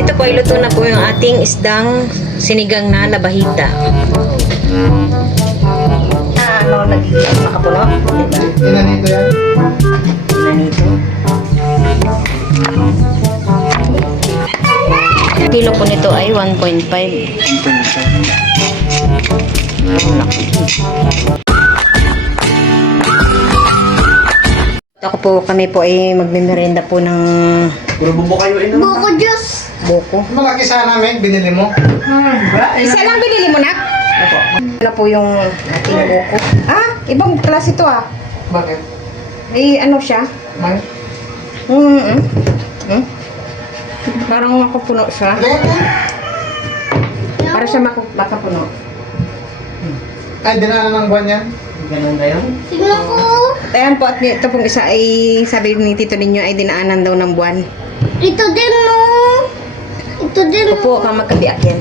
Ito po, iluto na po yung ating isdang sinigang na labahita. Nagiging makapuno. Diba? Inanito yan? Inanito. Kilo po nito ay 1.5. Ako po, kami po ay magmemerenda po ng Puro bubo kayo Buko juice. buko. Malaki sana namin, binili mo. Isa lang binili mo, nak? Opo. Wala po yung ating buko. Ah, ibang klase ito ah. Bakit? May ano siya? May? Parang makapuno siya. Para siya makapuno. Ay, dinaanan ng buwan yan? Ganun na yun? Tingnan ko. Ayan po, at ito pong isa ay sabi ni tito ninyo ay dinaanan daw ng buwan. Ito din mo. Ito din mo. Opo, kang magkabiak yan.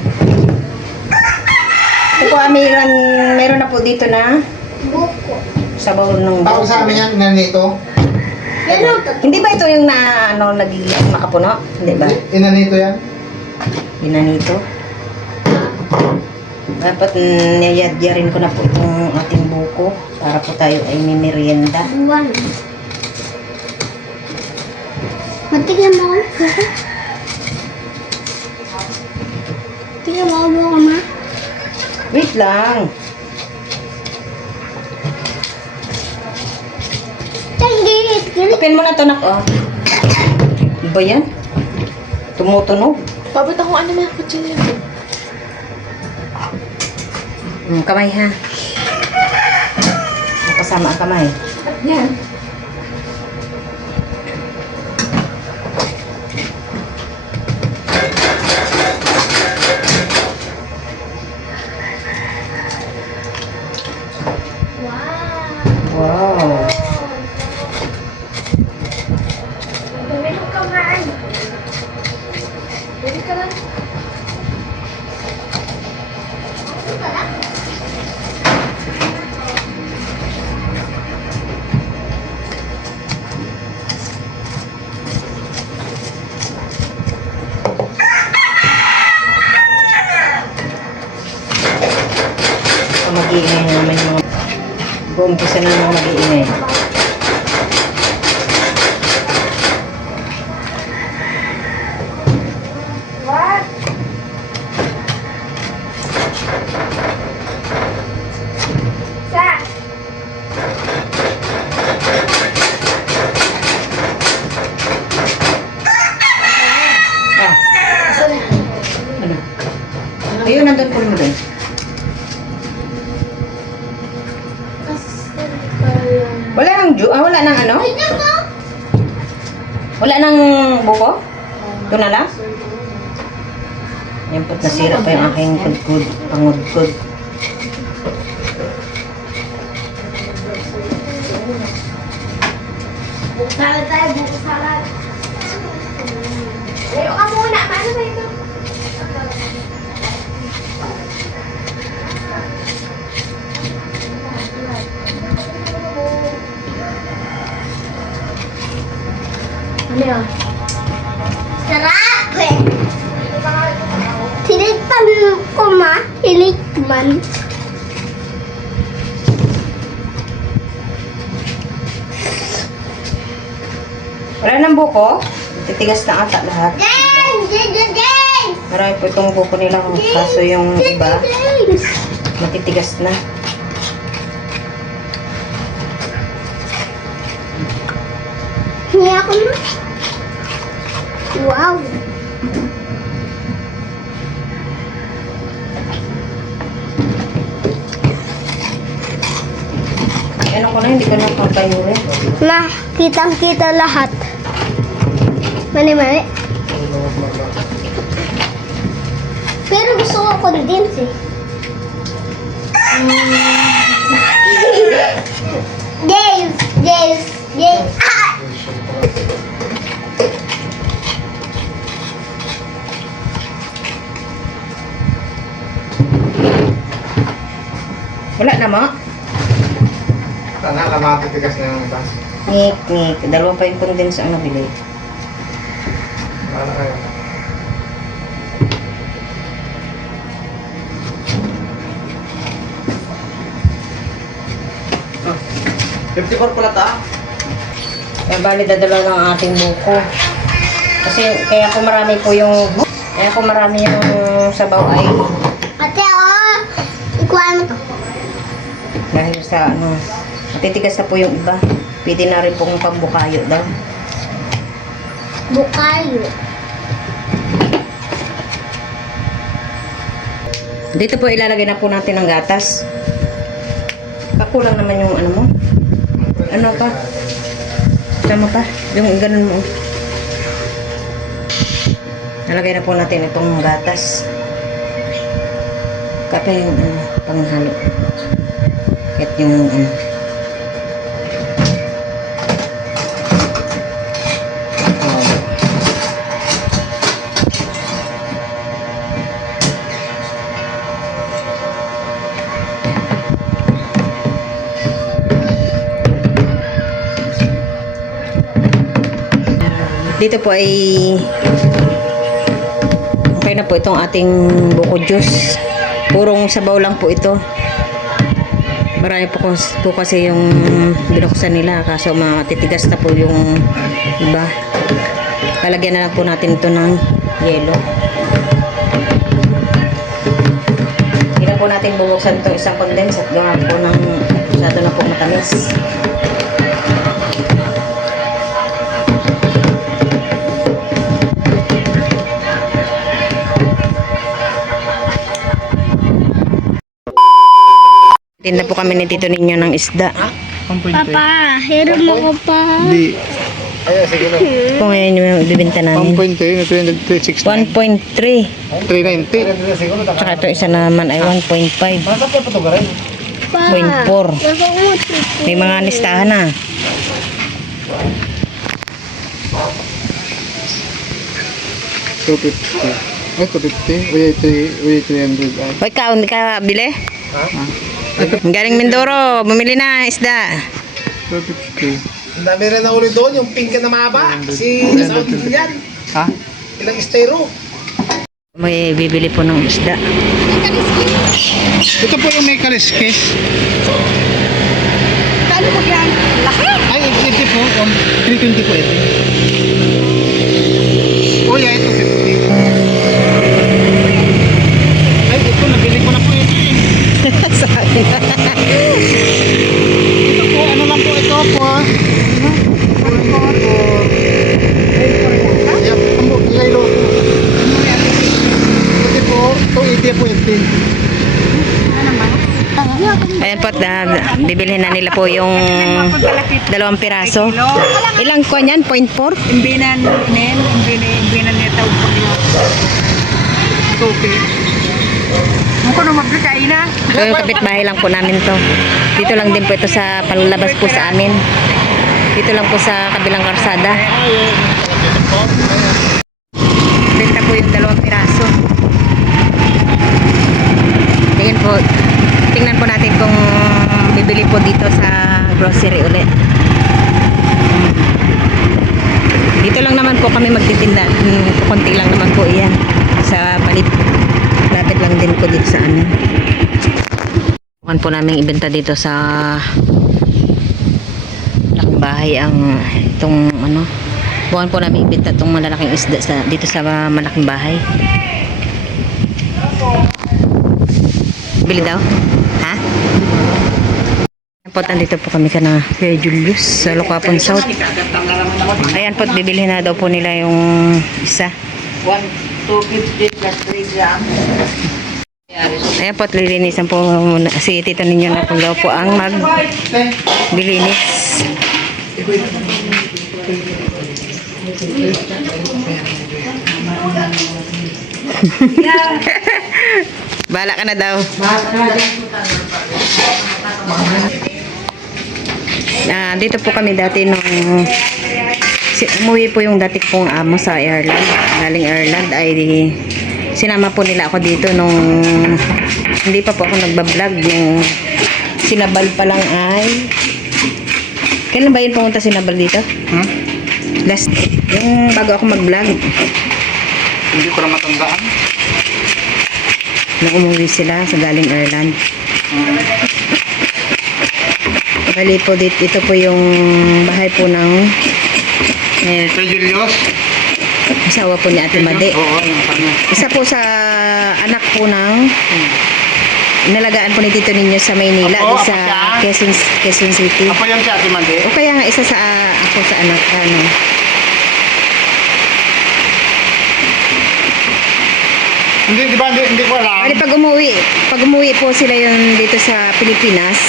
Ito po, meron na po dito na Buko. sabaw ng Tawag sa amin yan, inanito. Yan o. Hindi ba ito yung na nagiging makapuno? Hindi ba? Inanito yan? Ginanito. Dapat niyadyarin ko na po itong ating buko para po tayo ay may merienda. Buwan. Matigyan mo ako. Buko. Tingnan mo ako buko, ma. Wait lang. Tanggit. Open mo na ito, nak. Oh. Ano ba yan? Tumutunog. Babot ako ano na kutsilyo. Kamay ha. Kasama ang kamay. Yan. Wow. Dami ng kamay. Pwede ka lang. Mag-iingay na naman yung mga buumpisa na mga mag-iingay. What? Sa? Ah, ano? Ayun, nandun po mo doon. Wala nang wala nang ano? Tingnan mo. Wala nang buko? Ito na lang? Yan po't nasira pa yung aking kudkud, pangudkud. Buko salad tayo. Buko salad. Layo ka muna. Paano ba ito? Ano yan? Sarap! Tinikman ko, ma. Tinikman. Wala nang buko? Titigas na ata lahat. Jen! Jen! Jen! Jen! Marami po itong buko nila. Kaso yung iba, matitigas na. Hingi ako na. Wow! Ano ko na, hindi ko na papayurin. Ma, kitang-kita lahat. Mali-mali. Pero gusto ko condense eh. Dave! Dave! Dave! Ah! Wala na mo? Sana alam matitigas na yung iba. Ngik. Dalawa pa yung condense ang nabili. Wala kayo. 24 pala ta. Kaya bali dadalaw ng ating buko. Kasi kaya po marami yung sabaw ay Ate, oh! Ikuha mo to. dahil sa matitigas na po yung iba. Pwede na rin pong pambukayo daw. Bukayo. Dito po ilalagay na po natin ang gatas. Kakulang naman yung ano mo. Ano pa? Tama pa. Yung ganun mo. Nalagay na po natin itong gatas. Kapag yung panghalo. Kahit yung dito po ay okay na po itong ating buko juice. Purong sabaw lang po ito. Marami po kasi yung binuksan nila kaso matitigas na po yung iba. Lalagyan na lang po natin ito ng yelo. Hindi na po natin bubuksan itong isang condense at gawa po ng masyado na po matamis. Tinda po kami ni Tito Ninyo ng isda. Papa, hiram mo ko pa. Hindi. Ay, sige na. Kung ngayon yung bibenta namin. 1.3 na 369. 1.3. 390. Tsaka ito isa naman ay 1.5. Bakit pa ito garin? Pa. 0.4. Gusto ko mo May mga listahan na. Ay, 250. Uy, 300. Hoy, hindi ka bili? Ha? Galing Mindoro, bumili na isda. 250. Ang dami rin na ulit doon, yung pink na mahaba. Si Saudi yan. Ha? Ilang estero. May bibili po ng isda. Ito po yung may kaliskis. Paano mo yan? Laki? Ay, ito po. 320 po ito. Oh, yeah, ito 50. Ay, ito, nabili ko na po ito eh. Sabi na. Ito po, ano lang po ito po. Yellow. Ito po, 280 po ito. Ayan po, bibilhin na nila po yung 2 piraso. Ilang ko yan? 0.4? Imbinan niya tawag po niya. Okay. Muko na magkakain na. So, yung kapitbahay lang po namin to. Dito lang din po ito sa panlabas po sa amin. Dito lang po sa kabilang karsada. Benta po yung 2 piraso. Tingnan po natin kung bibili po dito sa grocery ulit. Dito lang naman po kami magtitinda. Kunti lang naman po iyan. Sa palit. Lapit lang din po dito sa amin. Bukan po namin ibenta dito sa malaking bahay ang itong bukan po namin ibenta itong malalaking isda dito sa malaking bahay. Bili daw? Ha? Po, nandito po kami kana kay Julius sa Locapan South. Ayan po, bibili na daw po nila yung isa. 250 plus 3 gram. Ayan po, lilinisan po muna si Tito Ninyo na po daw po ang maglinis. Bala ka na daw. Dito po kami dati nung umuwi po yung dati kong amo sa Ireland. Galing Ireland ay sinama po nila ako dito nung hindi pa po ako nagbablog. Yung sinabal pa lang ay kailan ba yun pumunta sinabal dito? Last yung bago ako mag-vlog. Hindi ko na matandaan. Nung umuwi sila sa galing Ireland. Bali po dito, ito po yung bahay po ng Kay Julius. asawa po ni Ate Made. Oo, yung kanya. Isa po sa anak po ng inalagaan po ni Tito ninyo sa Maynila, Apo, sa apo siya. Quezon City. Ako yan si Ate Mande. O kaya nga isa sa ako sa anak ano. Hindi, di ba? Hindi ko alam. Bali pag umuwi po sila yun dito sa Pilipinas,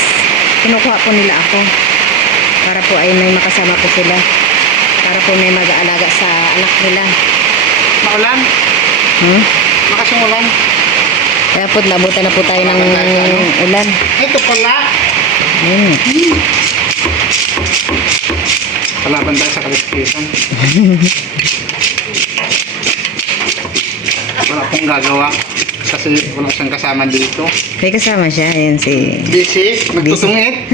kinukuha po nila ako. Para po ay may makasama po sila. Para po may mag-aalaga sa anak nila. Maulan? Lakas yung ulan. Kaya po nabutan na po tayo ng ulan. Ito pala. Palaban tayo sa kaliskisan. Wala akong gagawa. Kasi wala siyang kasama dito. May kasama siya, yun si... Busy, magtutungit.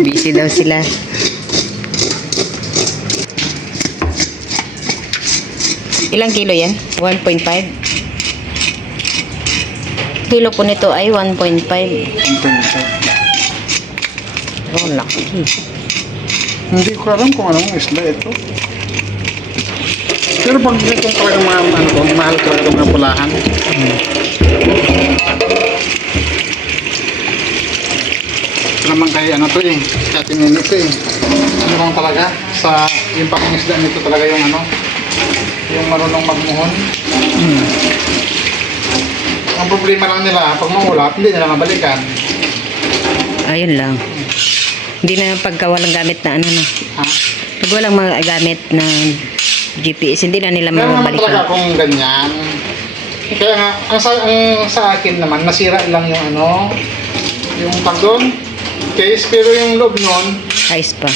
Busy daw sila. Ilang kilo yan? 1.5? Kilo po nito ay 1.5. Oh, laki. Hindi ko alam kung anong isla ito. Pero pag itong talagang mga ano ko, mahal ko itong mga pulahan. Naman kay ano to eh, sa tingin nito eh. Ano lang talaga, sa yung pakingisda nito talaga yung ano, yung marunong magmuhon. Ang problema lang nila, pag maulat, hindi nila mabalikan. Ayun lang. Hindi na pagka walang gamit na ano na. Ha? Pag walang mga gamit na GPS, hindi na nila Kaya naman talaga mabalikan. kung ganyan. Kaya nga, ang sa akin naman, nasira lang yung ano, yung tag doon, case, pero yung loob nun, Ayos pa.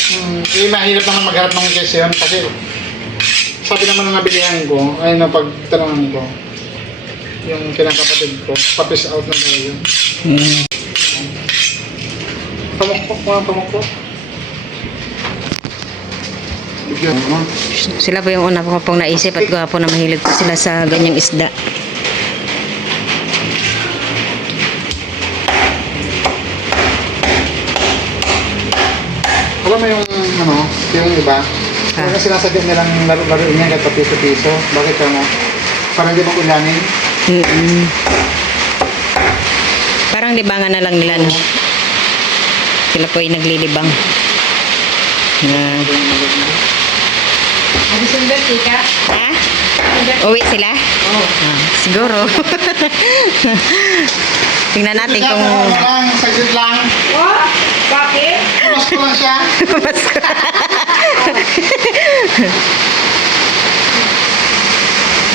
mahirap naman magharap ng case yun kasi sabi naman na nabilihan ko, ay napagtanungan ko, yung kinakapatid ko, papis out na daw yun. Pamukpok mo ang pamukpok. Bigyan mo. Sila po yung una ko pong naisip at gwapo na mahilig po sila sa ganyang isda. Alam mo yung ano, yung iba, kaya sinasadya nilang laro-laroin niya kahit piso-piso. Bakit ano? Para hindi mo ulanin. Parang libangan na lang nila, no? Sila po ay naglilibang. Ha? Uwi sila? Siguro. Tingnan natin Kaya kung... ano lang, saglit lang. Bakit? Mas ko lang siya.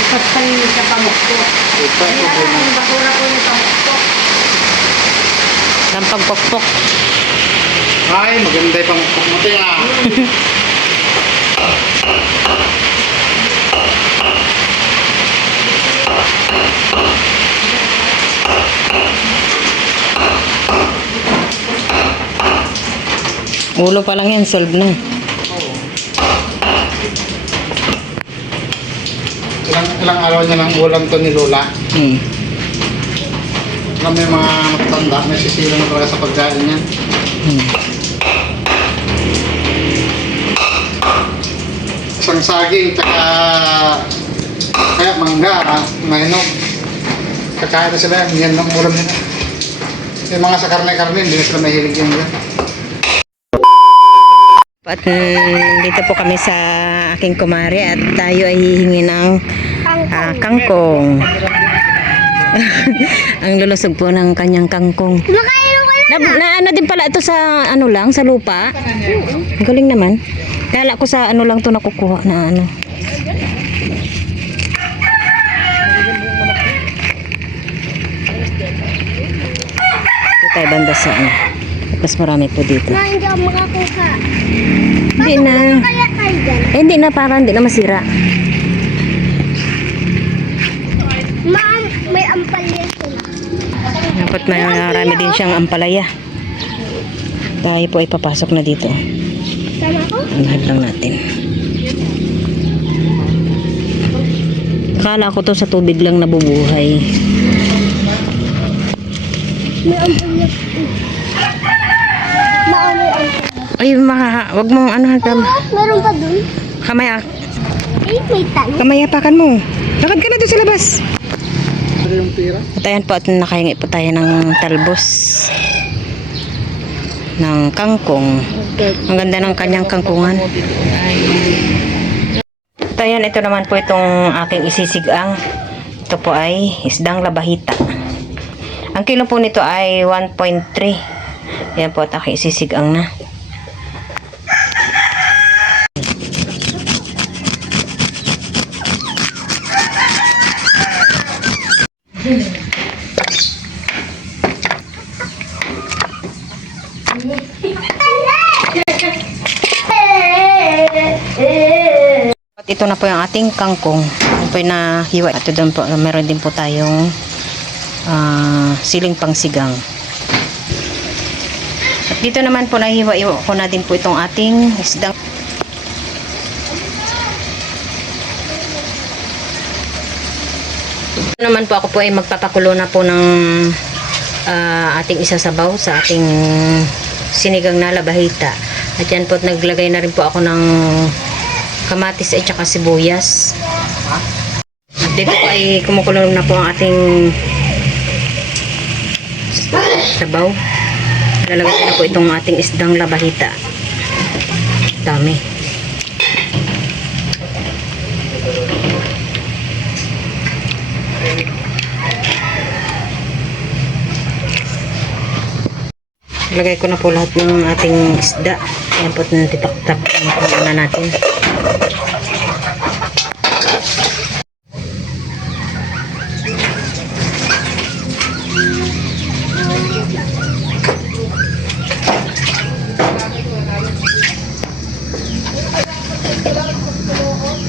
Patay sa pamukto. Ito, problema. Ang bakura ko yung pamukto. Lampag pokpok. Ay, maganda yung pamukpok mo. Tingnan. Ulo pa lang yan, solve na. Ilang araw niya ng ulam to ni Lola. Alam mo yung mga matanda, may sisira na talaga sa pagkain niya. Isang saging, tsaka kaya mangga, mahinog. Kakain na sila, yan ang ulam nila. Yung mga sa karne-karne, hindi na sila mahilig yan yan. At dito po kami sa aking kumari at tayo ay hihingi ng kangkong. Ang lulusog po ng kanyang kangkong. Na ano din pala ito sa ano lang, sa lupa. Galing naman. Kala ko sa ano lang to nakukuha na ano. Ito tayo banda sa ano. Mas marami po dito. Ma, hindi ako makakuha. Hindi na. Kaya tayo dyan. Hindi na, para hindi na masira. Ma, may ampalya sila. Dapat marami din siyang ampalaya. Tayo po ay papasok na dito. Sama ko? Unahan lang natin. Akala ko to sa tubig lang nabubuhay. May ampulya. Maano yung ampulya? Ay, wag mong ano, Meron pa dun. kamay, Eh, may tanong. kamay apakan mo. Lakad ka na doon sa labas. Ito yung tira. At ayan po, at nakahingi po tayo ng talbos ng kangkong. Ang ganda ng kanyang kangkungan. At ayan, ito naman po itong aking isisigang. Ito po ay isdang labahita. Ang kilo po nito ay 1.3. Ayan po at aking isisigang na. At ito na po yung ating kangkong. Ito po yung nahiwa. At doon po, meron din po tayong siling pangsigang. At dito naman po nahiwa-iwa ko na din po itong ating isdang. Ito naman po ako po ay magpapakulo na po ng ating isasabaw sa ating sinigang na labahita. At yan po, naglagay na rin po ako ng kamatis at saka sibuyas. At dito po ay kumukulo na po ang ating sabaw. Lalagay ko na po itong ating isdang labahita. Dami. Lagay ko na po lahat ng ating isda. Ayan po, titak-tak na natin.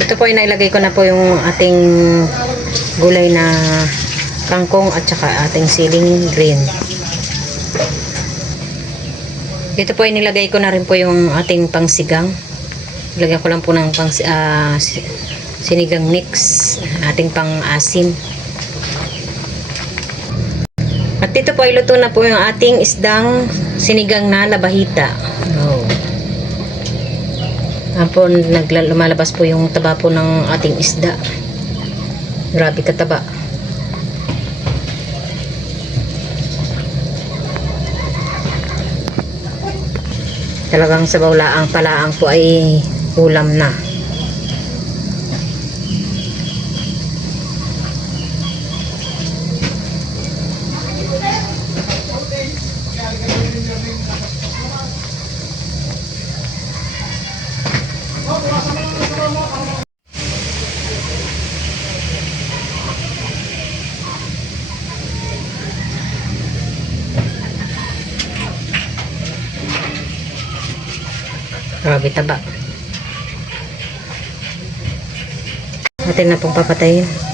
Ito po ay nailagay ko na po yung ating gulay na kangkong at saka ating siling green. Dito po ay nilagay ko na rin po yung ating pangsigang. Nilagyan ko lang po ng sinigang mix, ating pang-asim. At dito po ay luto na po yung ating isdang sinigang na labahita. Oh. Po, lumalabas po yung taba po ng ating isda. Grabe kataba. Talagang sabaw laang palaang po ay ulam na. Grabe taba. Natin na pong papatayin.